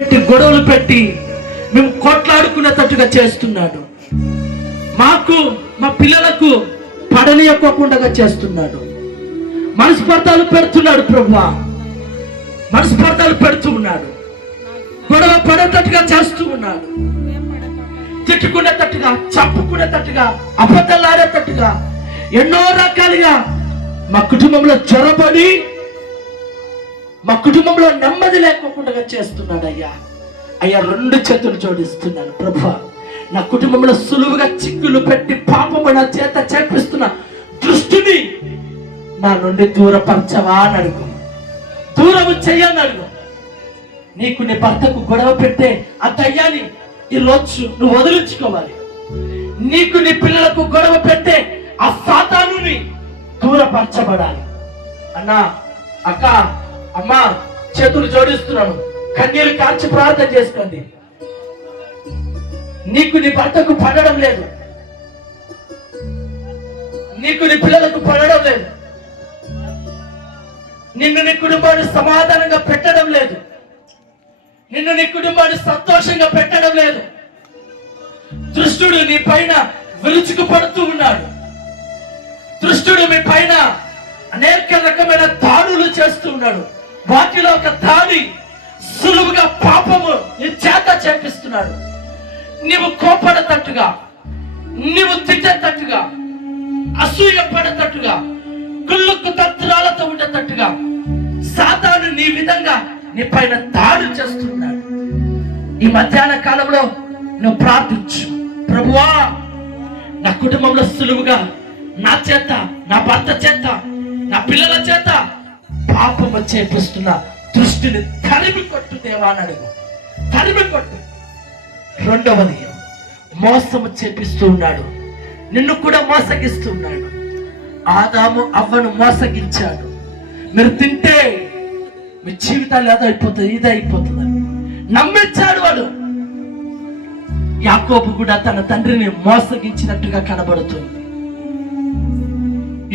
పెట్టి గొడవలు పెట్టి మేము కొట్లాడుకునేటట్టుగా చేస్తున్నాడు. మాకు మా పిల్లలకు పడనీయకోకుండా చేస్తున్నాడు. మనస్పర్ధాలు పెడుతున్నాడు ప్రభు మనస్పర్ధాలు పెడుతూ ఉన్నాడు. గొడవ పడేటట్టుగా చేస్తూ ఉన్నాడు. తిట్టుకునేటట్టుగా చంపుకునేటట్టుగా అబద్ధాలు ఆడేటట్టుగా ఎన్నో రకాలుగా మా కుటుంబంలో చొరబడి మా కుటుంబంలో నెమ్మది లేకోకుండా చేస్తున్నాడు అయ్యా. అయ్యా రెండు చేతులు జోడిస్తున్నాను ప్రభు. నా కుటుంబంలో సులువుగా చిక్కులు పెట్టి పాపము నా చేత చేపిస్తున్న దృష్టిని నా నుండి దూరపరచవా అని అడుగు. దూరము చెయ్యని అడుగు. నీకు నీ భర్తకు గొడవ పెట్టే ఆ దయ్యాన్ని ఈ రోజు నువ్వు వదిలించుకోవాలి. నీకు నీ పిల్లలకు గొడవ పెట్టే ఆ సాతాను దూరపరచబడాలి. అన్నా అక్క అమ్మా చేతులు జోడిస్తున్నాను. కన్నీరు కాల్చి ప్రార్థన చేసుకోండి. నీకు నీ భర్తకు పడడం లేదు. నీకు నీ పిల్లలకు పడడం లేదు. నిన్ను నీ కుటుంబాన్ని సమాధానంగా పెట్టడం లేదు. నిన్ను నీ కుటుంబాన్ని సంతోషంగా పెట్టడం లేదు. దృష్టుడు నీ పైన విరుచుకు పడుతూ ఉన్నాడు. దృష్టుడు మీ పైన అనేక రకమైన దాడులు చేస్తూ ఉన్నాడు. వాటిలో ఒక తాడి సులువుగా పాపము నీ చేత చేపిస్తున్నాడు. నీవు కోపడతట్టుగా నీవు తిట్టేటట్టుగా అసూయ పడేటట్టుగా కుళ్ళుకు తత్రాలతో ఉండేటట్టుగా సాతాను నీ విధంగా నీ పైన దాడి చేస్తున్నాడు. ఈ మధ్యాహ్న కాలంలో నువ్వు ప్రార్థించు. ప్రభువా నా కుటుంబంలో సులువుగా నా చేత నా భర్త చేత నా పిల్లల చేత పాపము చేపిస్తున్న దృష్టిని తరిమి కొట్టు దేవా అని అడుగు. తరిమి కొట్టు. రెండవది మోసము చేపిస్తూ ఉన్నాడు. నిన్ను కూడా మోసగిస్తూ ఉన్నాడు. ఆదాము అవ్వను మోసగించాడు. మీరు తింటే మీ జీవితాలు ఏదో అయిపోతుంది ఇది అయిపోతుందని నమ్మించాడు వాడు. యాకోబు కూడా తన తండ్రిని మోసగించినట్టుగా కనబడుతుంది.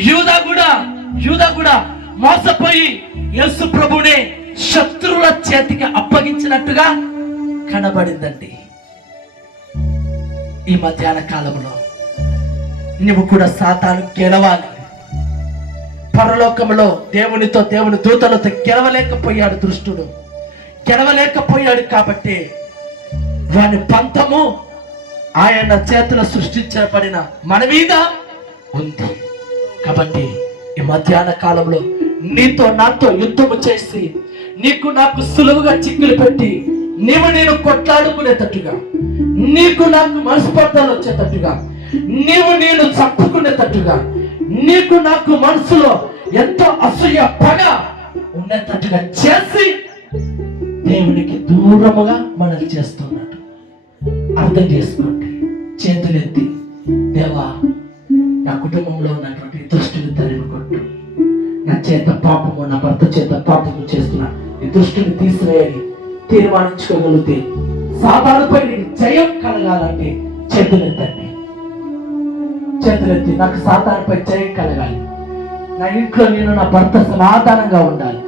యూదా కూడా యూదా కూడా మోసపోయి యేసు ప్రభునే శత్రువుల చేతికి అప్పగించినట్టుగా కనబడిందండి. ఈ మధ్యాహ్న కాలంలో నువ్వు కూడా సాతాను గెలవాలి. పరలోకంలో దేవునితో దేవుని దూతలతో గెలవలేకపోయాడు దృష్టుడు. గెలవలేకపోయాడు కాబట్టి వాని పంతము ఆయన చేతుల సృష్టించబడిన మన మీద ఉంది. కాబట్టి ఈ మధ్యాహ్న కాలంలో నీతో నాతో యుద్ధము చేసి నీకు నాకు సులువుగా చిక్కులు పెట్టి నీవు నేను కొట్లాడుకునేటట్టుగా నీకు నాకు మనస్పర్ధలు వచ్చేటట్టుగా నీవు నేను చంపుకునేటట్టుగా నీకు నాకు మనసులో ఎంతో అసూయ పగ ఉండేటట్టుగా చేసి దేవునికి దూరముగా మనల్ని చేస్తున్నాడు అర్థం చేసుకోండి. చేతులెత్తి నా భర్త చేత ప్రార్థన చేస్తున్నా. నీ దృష్టిని తీసివేయని తీర్మానించుకోగలిగితే సాధారణపై నీకు జయం కలగాలంటే చేతులెత్తండి చేతులెత్తి నాకు సాతానుపై జయం కలగాలి. నా ఇంట్లో నేను నా భర్త సమాధానంగా ఉండాలి.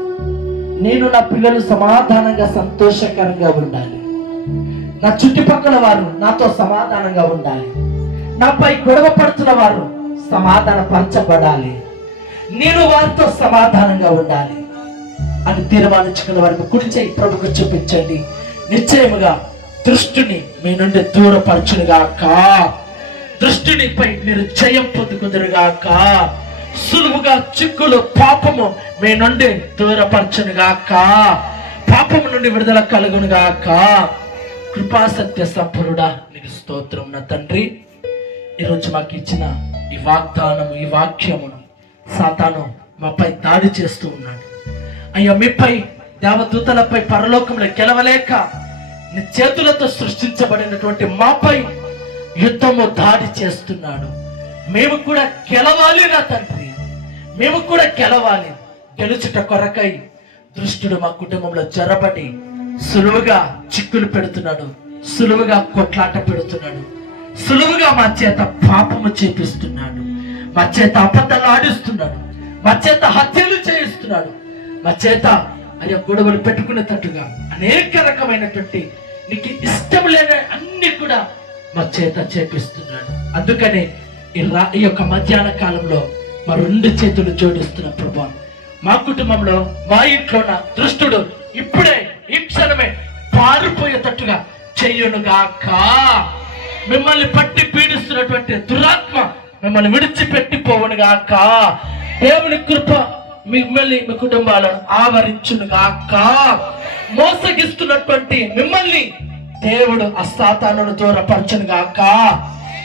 నేను నా పిల్లలు సమాధానంగా సంతోషకరంగా ఉండాలి. నా చుట్టుపక్కల వారు నాతో సమాధానంగా ఉండాలి. నాపై గొడవ పడుతున్న వారు సమాధాన పరచబడాలి నేను వారితో సమాధానంగా ఉండాలి అని తీర్మానించుకున్న వారికి కుడిచే ప్రభుకు చూపించండి. నిశ్చయముగా దృష్టిని మీ నుండి దూరపరచునుగాక. దృష్టినిపై మీరు జయం పొందుకుందరుగాక సులువుగా చిక్కులు పాపము మీ నుండి దూరపరచునుగాక. పాపము నుండి విడుదల కలుగునుగాక. కృపాసత్య సంపరుడా నీకు స్తోత్రం నా తండ్రి. ఈరోజు మాకు ఇచ్చిన ఈ వాగ్దానము ఈ వాక్యమును సాతాను మాపై దాడి చేస్తూ ఉన్నాడు. అయ్యా మీపై దేవదూతలపై పరలోకంలో గెలవలేక నీ చేతులతో సృష్టించబడినటువంటి మాపై యుద్ధము దాడి చేస్తున్నాడు. మేము కూడా గెలవాలి నా తండ్రి. మేము కూడా గెలవాలి. గెలుచుట కొరకై దృష్టుడు మా కుటుంబంలో జొరబడి సులువుగా చిక్కులు పెడుతున్నాడు. సులువుగా కొట్లాట పెడుతున్నాడు. సులువుగా మా చేత పాపము చేపిస్తున్నాడు. మా చేత అబద్ధాలు ఆడిస్తున్నాడు. మా చేత హత్యలు చేయిస్తున్నాడు. మా చేత అయ్యా గొడవలు పెట్టుకునేటట్టుగా అనేక రకమైనటువంటి నీకు ఇష్టం లేని అన్ని కూడా మా చేత చేపిస్తున్నాడు. అందుకనే ఈ రా ఈ యొక్క మధ్యాహ్న కాలంలో మా రెండు చేతులు జోడిస్తున్న ప్రభా మా కుటుంబంలో మా ఇంట్లోన దృష్టుడు ఇప్పుడే ఈ క్షణమే పారిపోయేటట్టుగా చెయ్యనుగాక మిమ్మల్ని పట్టి పీడిస్తున్నటువంటి దురాత్మ విడిచిపెట్టిపోవును గాక దేవుని కృప మిమ్మల్ని మీ కుటుంబాలను ఆవరించునుగాక. మోసగిస్తున్నటువంటి మిమ్మల్ని దేవుడు అస్తాతాలను సాతానును దూరపరచునుగాక.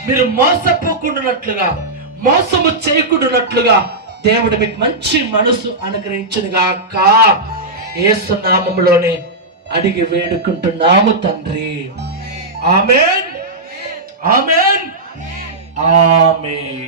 మీరు మోసపోకుండానట్లుగా మోసము చేయకుండానట్లుగా దేవుడు మీకు మంచి మనసు అనుగ్రహించునుగాక. ఏసు నామములోనే అడిగి వేడుకుంటున్నాము తండ్రి. ఆమెన్. ఆమెన్. ఆమెన్